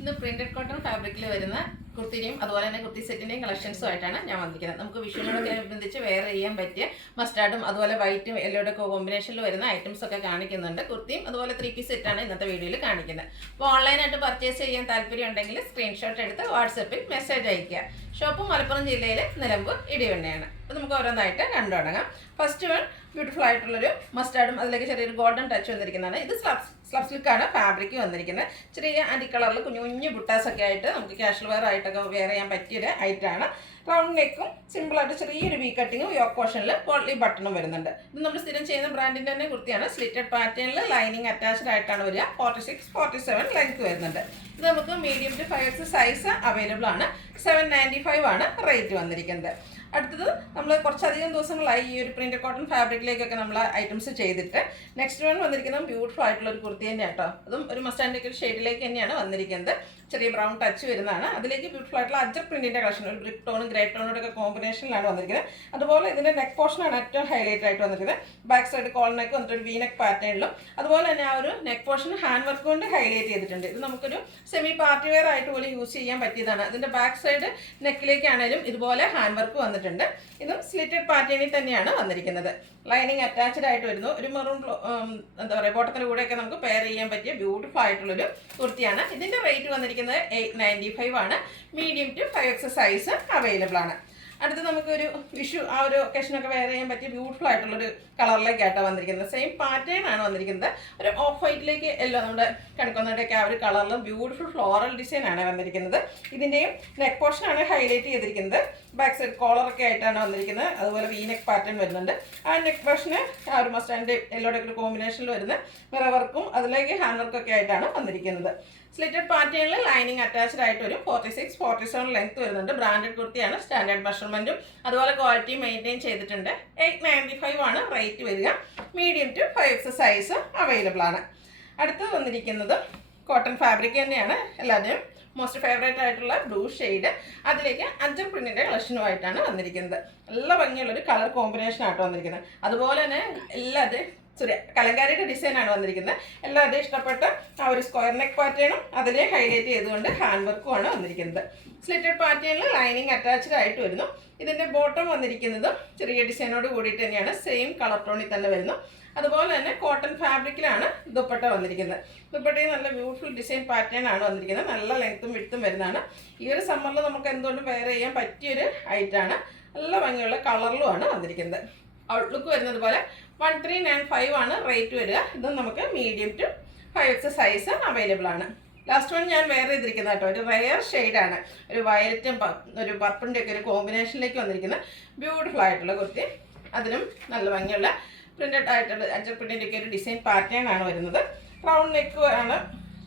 ഇന്ന് printed cotton ഫാബ്രിക്കിൽ വരുന്ന കുർത്തിയും അതുപോലെ തന്നെ കുർത്തി സെറ്റിൻ്റെയും കളക്ഷൻസും ആയിട്ടാണ് ഞാൻ വന്നിരിക്കുന്നത്. നമുക്ക് വിഷുവിനോടൊക്കെ അനുബന്ധിച്ച് വെയർ ചെയ്യാൻ പറ്റിയ മസ്റ്റാർഡും അതുപോലെ വൈറ്റും യെല്ലോയുടെ കോമ്പിനേഷനിൽ വരുന്ന ഐറ്റംസ് ഒക്കെ കാണിക്കുന്നുണ്ട്. കുർത്തിയും അതുപോലെ 3 പീസ് സെറ്റാണ് ഇന്നത്തെ വീഡിയോയിൽ കാണിക്കുന്നത്. അപ്പോൾ ഓൺലൈനായിട്ട് പർച്ചേസ് ചെയ്യാൻ താല്പര്യം ഉണ്ടെങ്കിൽ സ്ക്രീൻഷോട്ട് എടുത്ത് വാട്സപ്പിൽ മെസ്സേജ് അയയ്ക്കുക. ഷോപ്പ് മലപ്പുറം ജില്ലയിലെ നിലമ്പൂർ ഇടിവണ്ണയാണ്. അപ്പോൾ നമുക്ക് ഓരോന്നായിട്ട് കണ്ടു തുടങ്ങാം. ഫസ്റ്റ് വൺ ബ്യൂട്ടിഫുൾ ആയിട്ടുള്ളൊരു മസ്റ്റാർഡും അതിലേക്ക് ചെറിയൊരു ഗോൾഡൻ ടച്ച് വന്നിരിക്കുന്നതാണ്. ഇത് സ്ലബ് സിൽക്കാണ് ഫാബ്രിക് വന്നിരിക്കുന്നത്. ചെറിയ ആൻറ്റി കളറിൽ കുഞ്ഞു കുഞ്ഞു ബുട്ടാസൊക്കെ ആയിട്ട് നമുക്ക് കാഷ്വൽ വെയർ ആയിട്ടൊക്കെ വെയർ ചെയ്യാൻ പറ്റിയൊരു ഐറ്റമാണ്. റൗണ്ട് നെക്കും സിമ്പിളായിട്ട് ചെറിയൊരു വി കട്ടിങ്ങും യോക്ക് പോർഷനിൽ പോളി ബട്ടണും വരുന്നുണ്ട്. ഇത് നമ്മൾ സ്ഥിരം ചെയ്യുന്ന ബ്രാൻഡിൻ്റെ തന്നെ കുർത്തിയാണ്. സ്ലിറ്റഡ് പാറ്റേണിൽ ലൈനിങ് അറ്റാച്ച്ഡ് ആയിട്ടാണ് വരിക. 46-47 ലെങ്ത് വരുന്നുണ്ട്. ഇത് നമുക്ക് medium to 5X size available ആണ്. 795 ആണ് റേറ്റ് വന്നിരിക്കുന്നത്. അടുത്തത് നമ്മൾ കുറച്ചധികം ദിവസങ്ങളായി ഈ ഒരു പ്രിന്റഡ് കോട്ടൺ ഫാബ്രിക്കിലേക്കൊക്കെ നമ്മൾ ഐറ്റംസ് ചെയ്തിട്ട് നെക്സ്റ്റ് വൺ വന്നിരിക്കുന്നത് ബ്യൂട്ടിഫുൾ ആയിട്ടുള്ള ഒരു കുർത്തി തന്നെയാണ് കേട്ടോ. അതും ഒരു മസ്റ്റാൻഡിൻ്റെ ഒരു ഷെയ്ഡിലേക്ക് തന്നെയാണ് വന്നിരിക്കുന്നത്. ചെറിയ ബ്രൗൺ ടച്ച് വരുന്നതാണ്. അതിലേക്ക് ബ്യൂട്ടിഫുൾ ആയിട്ടുള്ള അജർ പ്രിന്റിൻ്റെ കളക്ഷൻ, ഒരു ബ്രിക്ക് ടോണും ഗ്രേ ടോണോടെ ഒക്കെ കോമ്പിനേഷനിലാണ് വന്നിരിക്കുന്നത്. അതുപോലെ ഇതിൻ്റെ നെക്ക് പോർഷനാണ് ഏറ്റവും ഹൈലൈറ്റ് ആയിട്ട് വന്നിരിക്കുന്നത്. ബാക്ക് സൈഡ് കോൾ നെക്ക് വന്നിട്ട് ഒരു വി നെക്ക് പാറ്റേണിലും അതുപോലെ തന്നെ ആ ഒരു നെക്ക് പോർഷൻ ഹാൻഡ് വർക്ക് കൊണ്ട് ഹൈലൈറ്റ് ചെയ്തിട്ടുണ്ട്. ഇത് നമുക്കൊരു സെമി പാർട്ടി വെയർ ആയിട്ട് പോലും യൂസ് ചെയ്യാൻ പറ്റിയതാണ്. അതിൻ്റെ ബാക്ക് സൈഡ് നെക്കിലേക്കാണേലും ഇതുപോലെ ഹാൻഡ് വർക്ക് വന്നിട്ടുണ്ട്. ഇതും സ്ലിറ്റഡ് പാറ്റേണിൽ തന്നെയാണ് വന്നിരിക്കുന്നത്. ലൈനിങ് അറ്റാച്ച്ഡ് ആയിട്ട് വരുന്നു. ഒരു മെറൂൺ എന്താ പറയുക ബോട്ടത്തിൻ്റെ കൂടെയൊക്കെ നമുക്ക് പെയർ ചെയ്യാൻ പറ്റിയ ബ്യൂട്ടിഫുൾ ആയിട്ടുള്ളൊരു കുർത്തിയാണ്. ഇതിൻ്റെ റേറ്റ് വന്നിരിക്കുന്നത് 895 ആണ്. Medium to 5X size available ആണ്. അടുത്ത് നമുക്കൊരു വിഷു ആ ഒരു ഒക്കേഷനൊക്കെ വെയർ ചെയ്യാൻ പറ്റിയ ബ്യൂട്ടിഫുൾ ആയിട്ടുള്ളൊരു കളറിലേക്കായിട്ടാണ് വന്നിരിക്കുന്നത്. സെയിം പാറ്റേൺ ആണ് വന്നിരിക്കുന്നത്. ഒരു ഓഫ് വൈറ്റിലേക്ക് എല്ലോ നമ്മുടെ കണിക്കൊന്നയുടെയൊക്കെ ആ ഒരു കളറിൽ ബ്യൂട്ടിഫുൾ ഫ്ലോറൽ ഡിസൈൻ ആണ് വന്നിരിക്കുന്നത്. ഇതിൻ്റെയും നെക്ക് പോർഷനാണ് ഹൈലൈറ്റ് ചെയ്തിരിക്കുന്നത്. ബാക്ക് സൈഡ് കോളറൊക്കെ ആയിട്ടാണ് വന്നിരിക്കുന്നത്. അതുപോലെ വി നെക്ക് പാറ്റേൺ വരുന്നുണ്ട്. ആ നെക്ക് പോർഷന് ആ ഒരു മസ്റ്റാൻഡ് എല്ലോടെ ഒരു കോമ്പിനേഷനിൽ വരുന്ന മിറർ വർക്കും അതിലേക്ക് ഹാൻഡ് വർക്കൊക്കെ ആയിട്ടാണ് വന്നിരിക്കുന്നത്. സ്ലിറ്റഡ് പാറ്റേണിൽ ലൈനിങ് അറ്റാച്ച്ഡ് ആയിട്ട് ഒരു 46-47 ലെങ്ത് വരുന്നുണ്ട്. ബ്രാൻഡഡ് കുർത്തിയാണ്. സ്റ്റാൻഡേർഡ് മെഷർമെൻറ്റും അതുപോലെ ക്വാളിറ്റി മെയിൻറ്റെയിൻ ചെയ്തിട്ടുണ്ട്. 895 ആണ് റേറ്റ് വരിക. Medium to 5X size available ആണ്. അടുത്ത് വന്നിരിക്കുന്നത് കോട്ടൺ ഫാബ്രിക് തന്നെയാണ്. എല്ലാവരുടെയും മോസ്റ്റ് ഫേവറേറ്റ് ആയിട്ടുള്ള ബ്ലൂ ഷെയ്ഡ്, അതിലേക്ക് അജർ പ്രിന്റിൻ്റെ കളക്ഷനുമായിട്ടാണ് വന്നിരിക്കുന്നത്. നല്ല ഭംഗിയുള്ളൊരു കളർ കോമ്പിനേഷൻ ആയിട്ട് വന്നിരിക്കുന്നത്. അതുപോലെ തന്നെ എല്ലാവരുടെയും കലങ്കാരിയുടെ ഡിസൈനാണ് വന്നിരിക്കുന്നത്. എല്ലാവരുടെയും ഇഷ്ടപ്പെട്ട ആ ഒരു സ്ക്വയർ നെക്ക് പാറ്റേണും അതിലെ ഹൈലൈറ്റ് ചെയ്തുകൊണ്ട് ഹാൻഡ് വർക്കുമാണ് വന്നിരിക്കുന്നത്. സ്ലിറ്റഡ് പാറ്റേണിൽ ലൈനിങ് അറ്റാച്ച്ഡ് ആയിട്ട് വരുന്നു. ഇതിൻ്റെ ബോട്ടം വന്നിരിക്കുന്നതും ചെറിയ ഡിസൈനോട് കൂടിയിട്ട് തന്നെയാണ്. സെയിം കളർ ടോണിൽ തന്നെ വരുന്നു. അതുപോലെ തന്നെ കോട്ടൺ ഫാബ്രിക്കിലാണ് ദുപ്പട്ട വന്നിരിക്കുന്നത്. ദുപ്പട്ടയിൽ നല്ല ബ്യൂട്ടിഫുൾ ഡിസൈൻ പാറ്റേൺ ആണ് വന്നിരിക്കുന്നത്. നല്ല ലെങ്ത്തും വിഡ്ത്തും വരുന്നതാണ്. ഈ ഒരു സമ്മറിൽ നമുക്ക് എന്തുകൊണ്ടും വെയർ ചെയ്യാൻ പറ്റിയൊരു ഐറ്റാണ്. നല്ല ഭംഗിയുള്ള കളറിലുമാണ് വന്നിരിക്കുന്നത്. ഔട്ട്ലുക്ക് വരുന്നത് പോലെ 1395 ആണ് റേറ്റ് വരിക. ഇതും നമുക്ക് medium to 5X size available ആണ്. ലാസ്റ്റ് വൺ ഞാൻ വെയർ ചെയ്തിരിക്കുന്നത് കേട്ടോ, ഒരു റെയർ ഷെയ്ഡാണ്. ഒരു വയലറ്റും ഒരു പർപ്പിൻ്റെ ഒക്കെ ഒരു കോമ്പിനേഷനിലേക്ക് വന്നിരിക്കുന്ന ബ്യൂട്ടിഫുൾ ആയിട്ടുള്ള കുർത്തി. അതിനും നല്ല ഭംഗിയുള്ള പ്രിന്റഡ് ആയിട്ടുള്ള അജർ പ്രിന്റിൻ്റെ ഒക്കെ ഒരു ഡിസൈൻ പാറ്റേൺ ആണ് വരുന്നത്. റൗണ്ട് നെക്ക് ആണ്,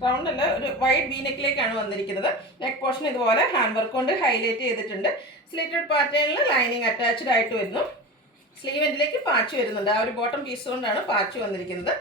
റൗണ്ട് അല്ല ഒരു വൈഡ് വി നെക്കിലേക്കാണ് വന്നിരിക്കുന്നത്. നെക്ക് പോർഷൻ ഇതുപോലെ ഹാൻഡ് വർക്ക് കൊണ്ട് ഹൈലൈറ്റ് ചെയ്തിട്ടുണ്ട്. സ്ലിറ്റഡ് പാറ്റേണിൽ ലൈനിങ് അറ്റാച്ച്ഡ് ആയിട്ട് വരുന്നു. സ്ലീവ് എൻഡിലേക്ക് പാച്ച് വരുന്നുണ്ട്. ആ ഒരു ബോട്ടം പീസ് കൊണ്ടാണ് പാച്ച് വന്നിരിക്കുന്നത്.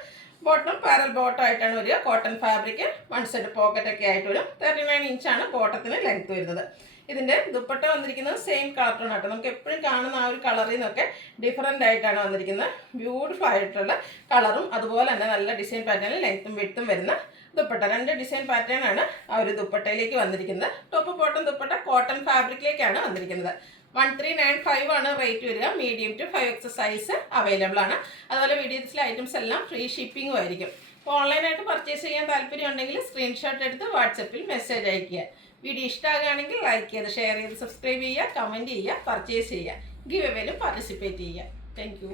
ബോട്ടം പാരൽ ബോട്ടം ആയിട്ടാണ് വരിക. കോട്ടൺ ഫാബ്രിക്, 1 സൈഡ് പോക്കറ്റ് ഒക്കെ ആയിട്ട് വരും. 39 ഇഞ്ചാണ് ബോട്ടത്തിന് ലെങ്ത് വരുന്നത്. ഇതിൻ്റെ ദുപ്പട്ട വന്നിരിക്കുന്നത് സെയിം കളർ ടോൺ ആട്ടോ. നമുക്ക് എപ്പോഴും കാണുന്ന ആ ഒരു കളറിൽ നിന്നൊക്കെ ഡിഫറൻ്റ് ആയിട്ടാണ് വന്നിരിക്കുന്നത്. ബ്യൂട്ടിഫുൾ ആയിട്ടുള്ള കളറും അതുപോലെ തന്നെ നല്ല ഡിസൈൻ പാറ്റേണിൽ ലെങ്ത്തും വിഡ്ത്തും വരുന്ന ദുപ്പട്ട. 2 ഡിസൈൻ പാറ്റേൺ ആണ് ആ ഒരു ദുപ്പട്ടയിലേക്ക് വന്നിരിക്കുന്നത്. ടോപ്പ് ബോട്ടം ദുപ്പട്ട കോട്ടൺ ഫാബ്രിക്കിലേക്കാണ് വന്നിരിക്കുന്നത്. 1395 ആണ് റേറ്റ് വരിക. Medium to 5X size available ആണ്. അതുപോലെ വീഡിയോസിലെ ഐറ്റംസ് എല്ലാം ഫ്രീ ഷിപ്പിംഗും ആയിരിക്കും. അപ്പോൾ ഓൺലൈനായിട്ട് പർച്ചേസ് ചെയ്യാൻ താല്പര്യം ഉണ്ടെങ്കിൽ സ്ക്രീൻഷോട്ട് എടുത്ത് വാട്സപ്പിൽ മെസ്സേജ് അയയ്ക്കുക. വീഡിയോ ഇഷ്ടമാകുകയാണെങ്കിൽ ലൈക്ക് ചെയ്ത് ഷെയർ ചെയ്ത് സബ്സ്ക്രൈബ് ചെയ്യുക, കമൻറ്റ് ചെയ്യുക, പർച്ചേസ് ചെയ്യുക, ഗിവ് എവേയിലും പാർട്ടിസിപ്പേറ്റ് ചെയ്യുക. Thank you.